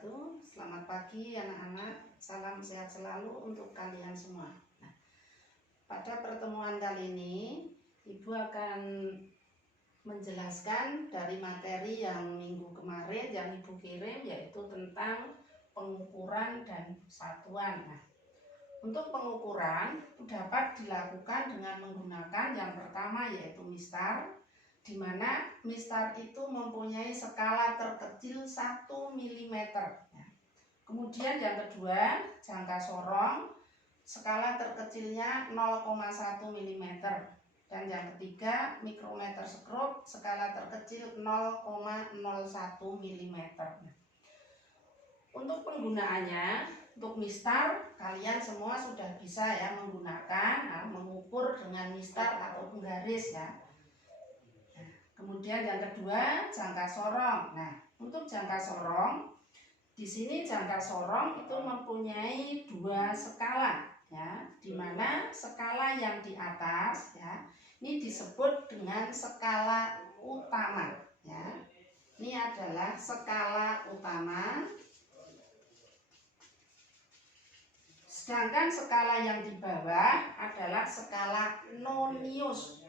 wabarakatuh. Selamat pagi anak-anak, salam sehat selalu untuk kalian semua. Nah, pada pertemuan kali ini Ibu akan menjelaskan dari materi yang minggu kemarin yang Ibu kirim, yaitu tentang pengukuran dan satuan. Nah, untuk pengukuran dapat dilakukan dengan menggunakan yang pertama yaitu mistar, di mana mistar itu mempunyai skala terkecil 1 mm. Kemudian yang kedua, jangka sorong, skala terkecilnya 0,1 mm. Dan yang ketiga, mikrometer skrup, skala terkecil 0,01 mm. Untuk penggunaannya, untuk mistar, kalian semua sudah bisa ya menggunakan, mengukur dengan mistar atau penggaris ya. Kemudian yang kedua, jangka sorong. Nah, untuk jangka sorong, di sini jangka sorong itu mempunyai dua skala, ya, di mana skala yang di atas, ya, ini disebut dengan skala utama, ya. Ini adalah skala utama. Sedangkan skala yang di bawah adalah skala nonius.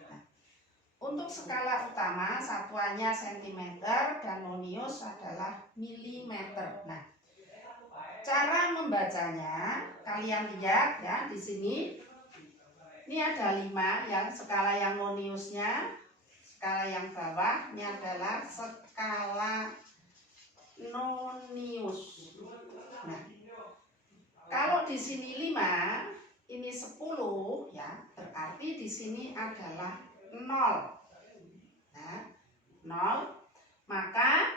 Untuk skala utama satuannya cm dan nonius adalah milimeter. Nah, cara membacanya kalian lihat ya di sini. Ini ada 5 yang skala yang noniusnya, skala yang bawah ini adalah skala nonius. Nah, kalau di sini 5, ini 10 ya, berarti di sini adalah 0. Nah, 0. Maka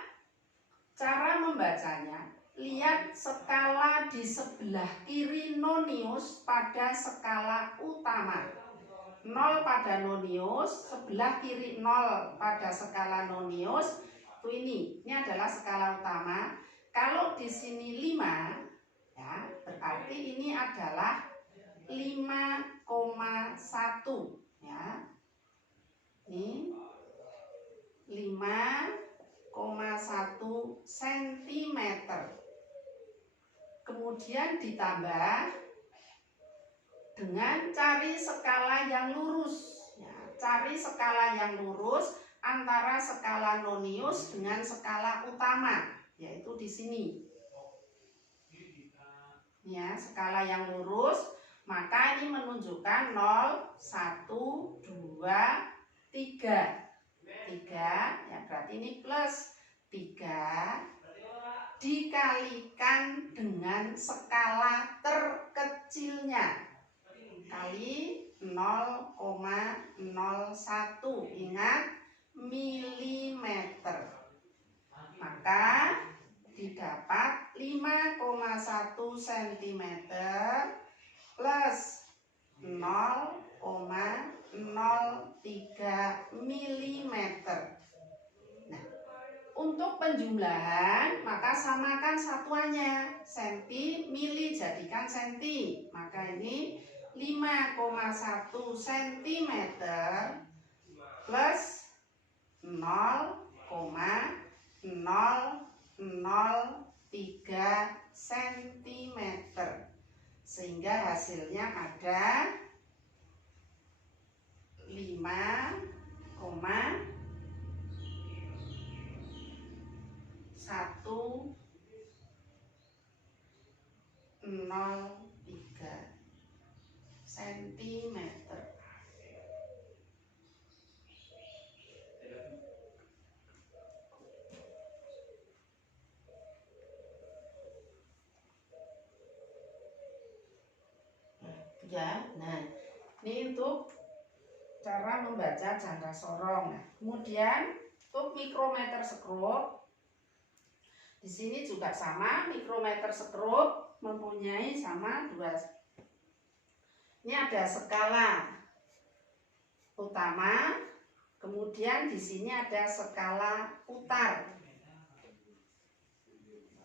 cara membacanya, lihat skala di sebelah kiri nonius pada skala utama. 0 pada nonius, sebelah kiri 0 pada skala nonius, itu ini adalah skala utama. Kalau di sini 5, ya, berarti ini adalah 5,1 ya. Ini 5,1 cm. Kemudian ditambah dengan cari skala yang lurus ya. Cari skala yang lurus antara skala nonius dengan skala utama, yaitu di sini. Ya, skala yang lurus, maka ini menunjukkan 0, 1, 2, 3 ya, berarti ini plus 3 dikalikan dengan skala terkecilnya kali 0,01, ingat milimeter, maka didapat 5,1 cm plus 0,03 mm. Nah, untuk penjumlahan maka samakan satuannya, senti mili jadikan senti, maka ini 5,1 cm plus 0,003 cm, sehingga hasilnya ada 5,103 cm. Ya, nah ini untuk cara membaca jangka sorong. Nah, kemudian untuk mikrometer skrup, di sini juga sama. Mikrometer skrup mempunyai sama 2. Ini ada skala utama, kemudian di sini ada skala putar.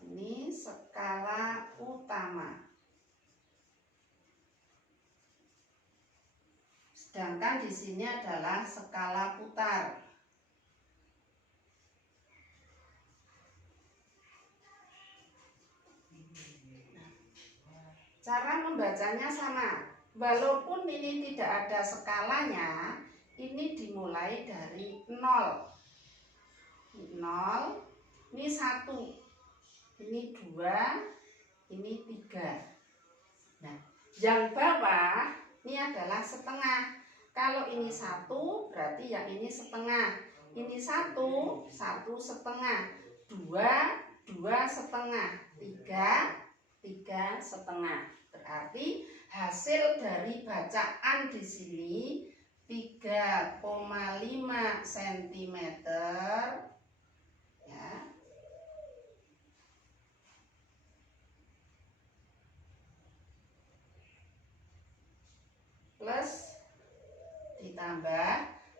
Ini skala utama. Sedangkan di sini adalah skala putar. Cara membacanya sama. Walaupun ini tidak ada skalanya, ini dimulai dari 0. 0, ini 1, ini 2, ini 3. Nah, yang bawah ini adalah setengah. Kalau ini 1, berarti yang ini setengah. Ini 1, 1 setengah. 2, 2 setengah. 3, 3 setengah. Berarti hasil dari bacaan di sini 3,5 cm ya. Plus ditambah,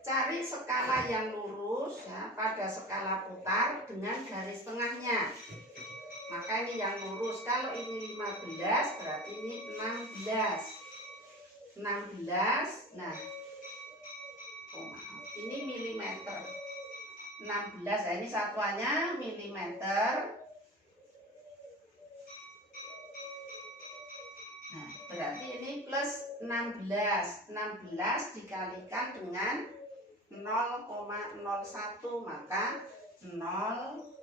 cari skala yang lurus ya, pada skala putar dengan garis tengahnya. Maka ini yang lurus. Kalau ini 15 berarti ini 16. 16. Nah, ini milimeter. 16. Nah, ini satuannya milimeter. Nah, berarti ini plus 16. 16 dikalikan dengan 0,01, maka 0,16.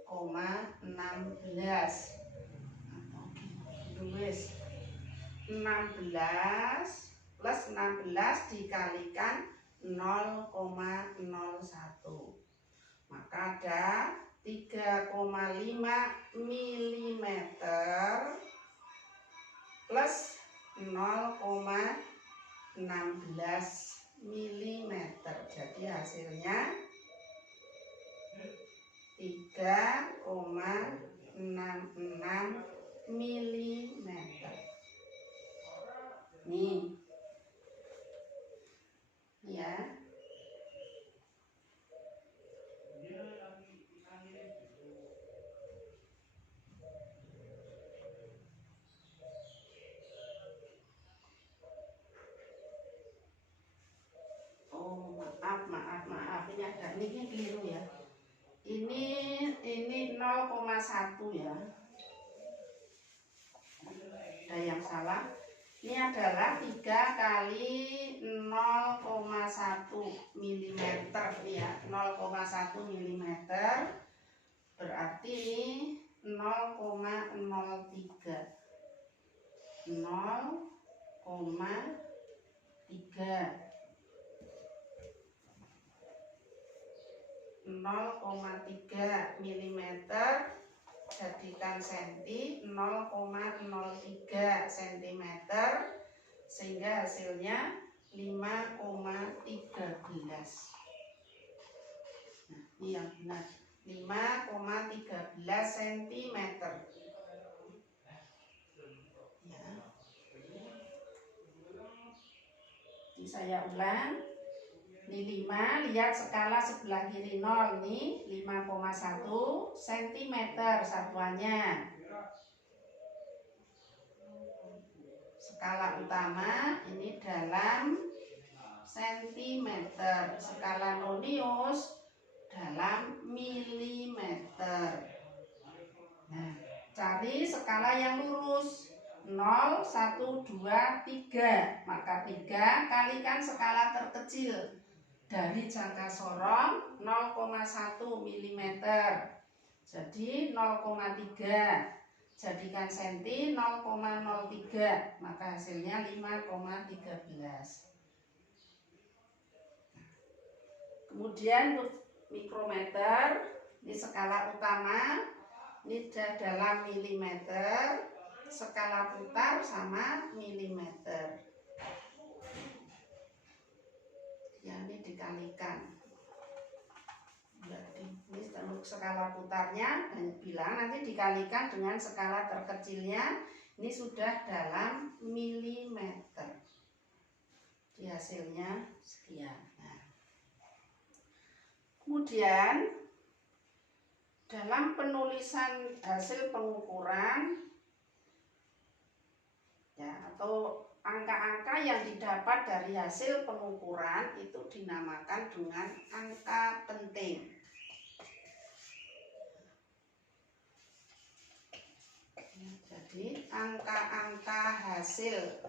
Tulis 16 plus 16 dikalikan 0,01. Maka ada 3,5 mm plus 0,16 mm. Jadi hasilnya 3,66 mm. Nih. Ya. Oh, maaf. Ini ada ini keliru ya. Ini 0,1 ya. Ada yang salah. Ini adalah 3 kali 0,1 mm ya. 0,1 mm berarti ini 0,03. 0,3 mm jadikan senti 0,03 cm sehingga hasilnya 5,13. Nah, ini yang benar 5,13 cm ya. Ini saya ulang. Ini 5, lihat skala sebelah kiri 0 nih, 5,1 cm satuannya. Skala utama ini dalam sentimeter, skala nonius dalam milimeter. Nah, cari skala yang lurus. 0, 1, 2, 3. Maka 3 kalikan skala terkecil dari jangka sorong 0,1 mm. Jadi 0,3. Jadikan senti 0,03. Maka hasilnya 5,13. Kemudian untuk mikrometer, ini skala utama, ini dalam milimeter, skala putar sama milimeter. Ya, ini dikalikan. Berarti ini untuk skala putarnya bilang nanti dikalikan dengan skala terkecilnya, ini sudah dalam milimeter. Di hasilnya sekian. Nah, kemudian dalam penulisan hasil pengukuran ya, atau angka-angka yang didapat dari hasil pengukuran itu dinamakan dengan angka penting. Jadi angka-angka hasil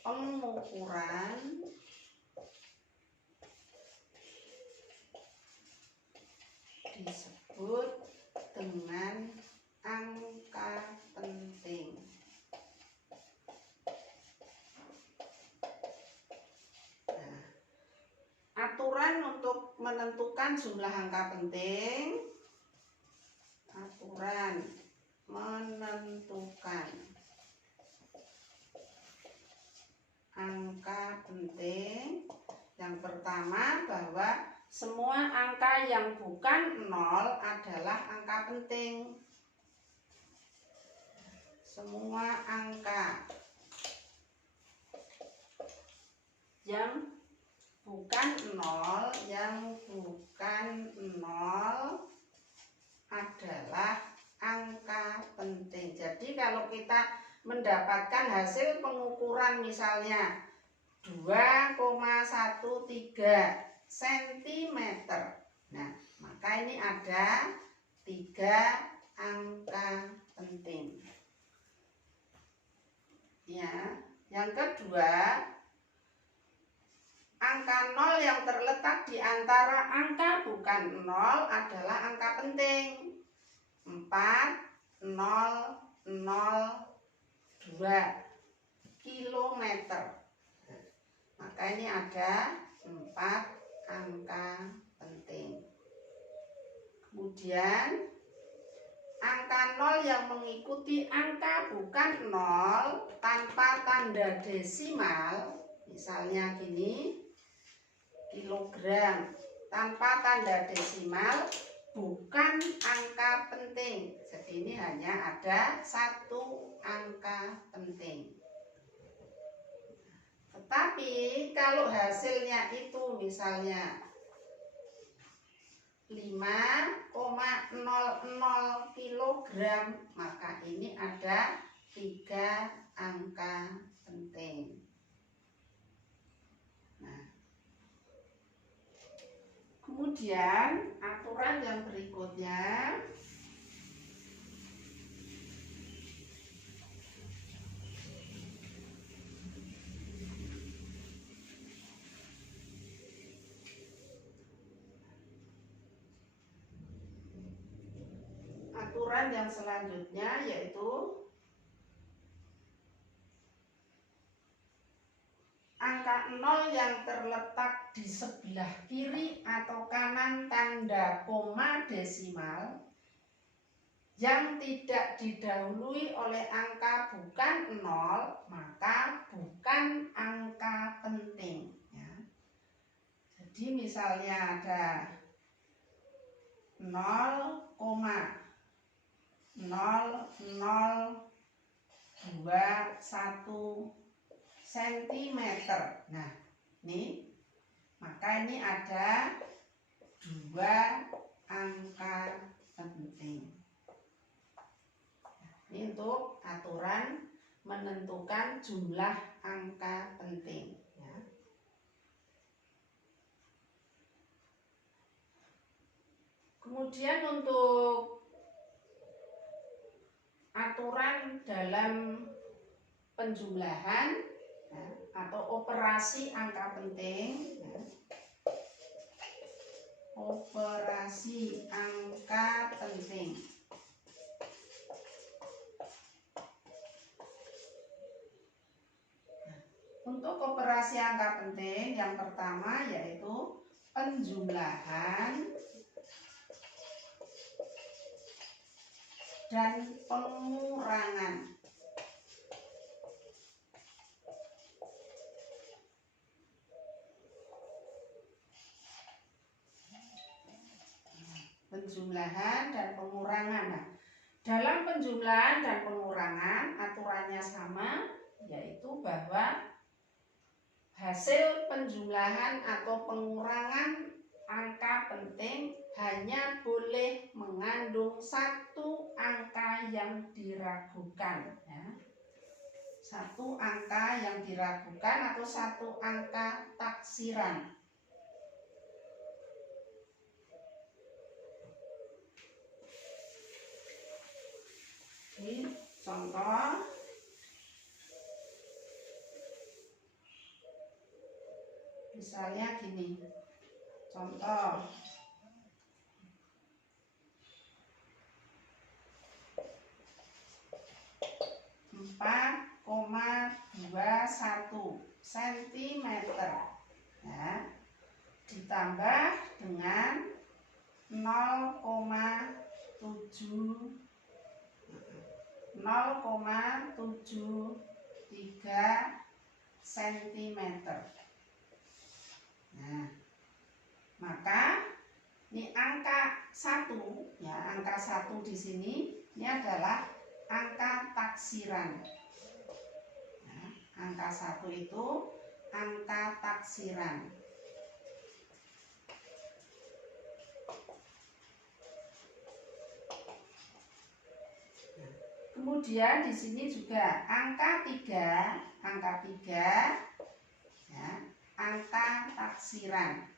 pengukuran disebut dengan angka penting. Nah, aturan untuk menentukan jumlah angka penting. Aturan menentukan angka penting. Yang pertama, bahwa semua angka yang bukan 0 adalah angka penting. Semua angka yang bukan 0, adalah angka penting. Jadi kalau kita mendapatkan hasil pengukuran misalnya 2,13 cm. Nah, maka ini ada 3 angka penting. Ya, yang kedua, angka 0 yang terletak di antara angka bukan 0 adalah angka penting. 4,002 kilometer. Maka ini ada 4 angka penting. Kemudian angka 0 yang mengikuti angka bukan 0 tanpa tanda desimal, misalnya gini, kilogram tanpa tanda desimal, bukan angka penting. Jadi ini hanya ada 1 angka penting. Tetapi kalau hasilnya itu misalnya 5,00 kilogram, maka ini ada 3 angka penting. Nah, kemudian aturan yang berikutnya, aturan yang selanjutnya yaitu angka 0 yang terletak di sebelah kiri atau kanan tanda koma desimal yang tidak didahului oleh angka bukan 0, maka bukan angka penting. Ya. Jadi misalnya ada 0,0021 cm. Nah, ini maka ini ada 2 angka penting. Ini untuk aturan menentukan jumlah angka penting. Ya. Kemudian untuk aturan dalam penjumlahan ya, atau operasi angka penting, ya. Operasi angka penting. Untuk operasi angka penting yang pertama yaitu penjumlahan dan pengurangan. Penjumlahan dan pengurangan. Nah, dalam penjumlahan dan pengurangan aturannya sama, yaitu bahwa hasil penjumlahan atau pengurangan angka penting hanya boleh mengandung 1 angka yang diragukan. Ya. 1 angka yang diragukan atau 1 angka taksiran. Ini Contoh, misalnya gini, contoh 4,21 cm ya, ditambah dengan 0,73 cm. Nah, maka ini angka 1 ya, angka 1 di sini ini adalah angka taksiran. Nah, angka 1 itu angka taksiran. Kemudian di sini juga angka 3 ya, angka taksiran.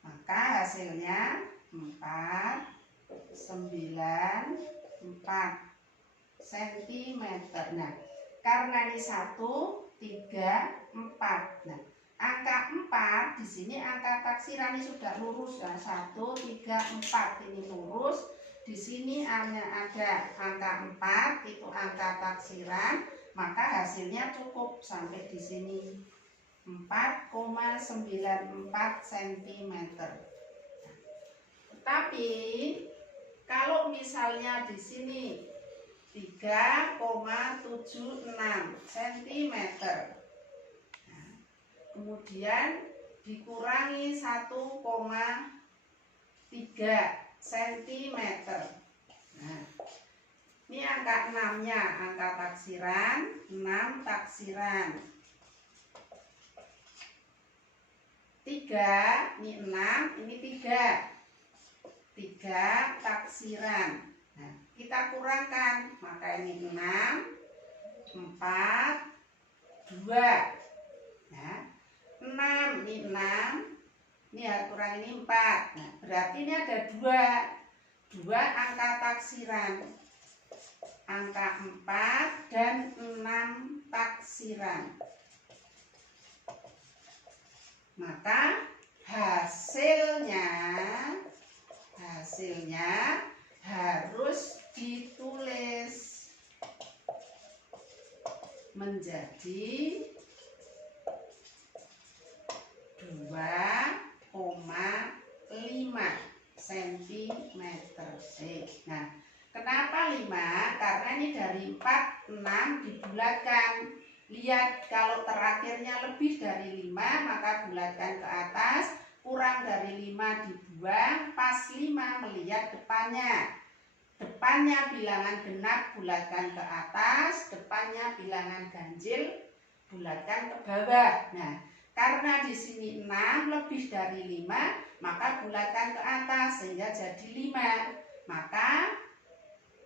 Maka hasilnya 4,94 cm. Nah, karena ini 1, 3, 4. Nah, angka 4 di sini angka taksiran ini sudah lurus ya. 1, 3, 4 ini lurus. Di sini hanya ada angka 4, itu angka taksiran, maka hasilnya cukup sampai di sini 4,94 cm. Tetapi kalau misalnya di sini 3,76 cm, nah, kemudian dikurangi 1,3 cm. Nah, ini angka 6-nya, angka taksiran, 6 taksiran. 3, ini 6, ini 3 taksiran. Nah, kita kurangkan, maka ini 6, 4, 2. Nah, 6, ini 6, ini ya kurang ini 4. Nah, berarti ini ada 2 angka taksiran. Angka 4 dan 6 taksiran. Maka hasilnya harus ditulis menjadi 2,5 cm. Nah, kenapa 5? Karena ini dari 4, 6 dibulatkan. Lihat, kalau terakhirnya lebih dari 5, maka bulatkan ke atas. Kurang dari 5 dibuang. Pas 5 melihat depannya. Depannya bilangan genap, bulatkan ke atas. Depannya bilangan ganjil, bulatkan ke bawah. Nah, karena di sini 6 lebih dari 5, maka bulatkan ke atas sehingga jadi 5. Maka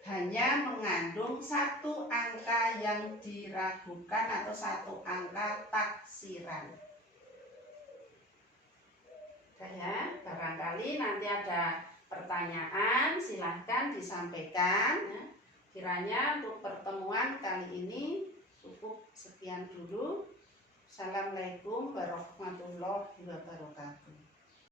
hanya mengandung 1 angka yang diragukan atau 1 angka taksiran. Ya, barangkali nanti ada pertanyaan, silahkan disampaikan. Kiranya untuk pertemuan kali ini cukup sekian dulu. Assalamualaikum warahmatullahi wabarakatuh.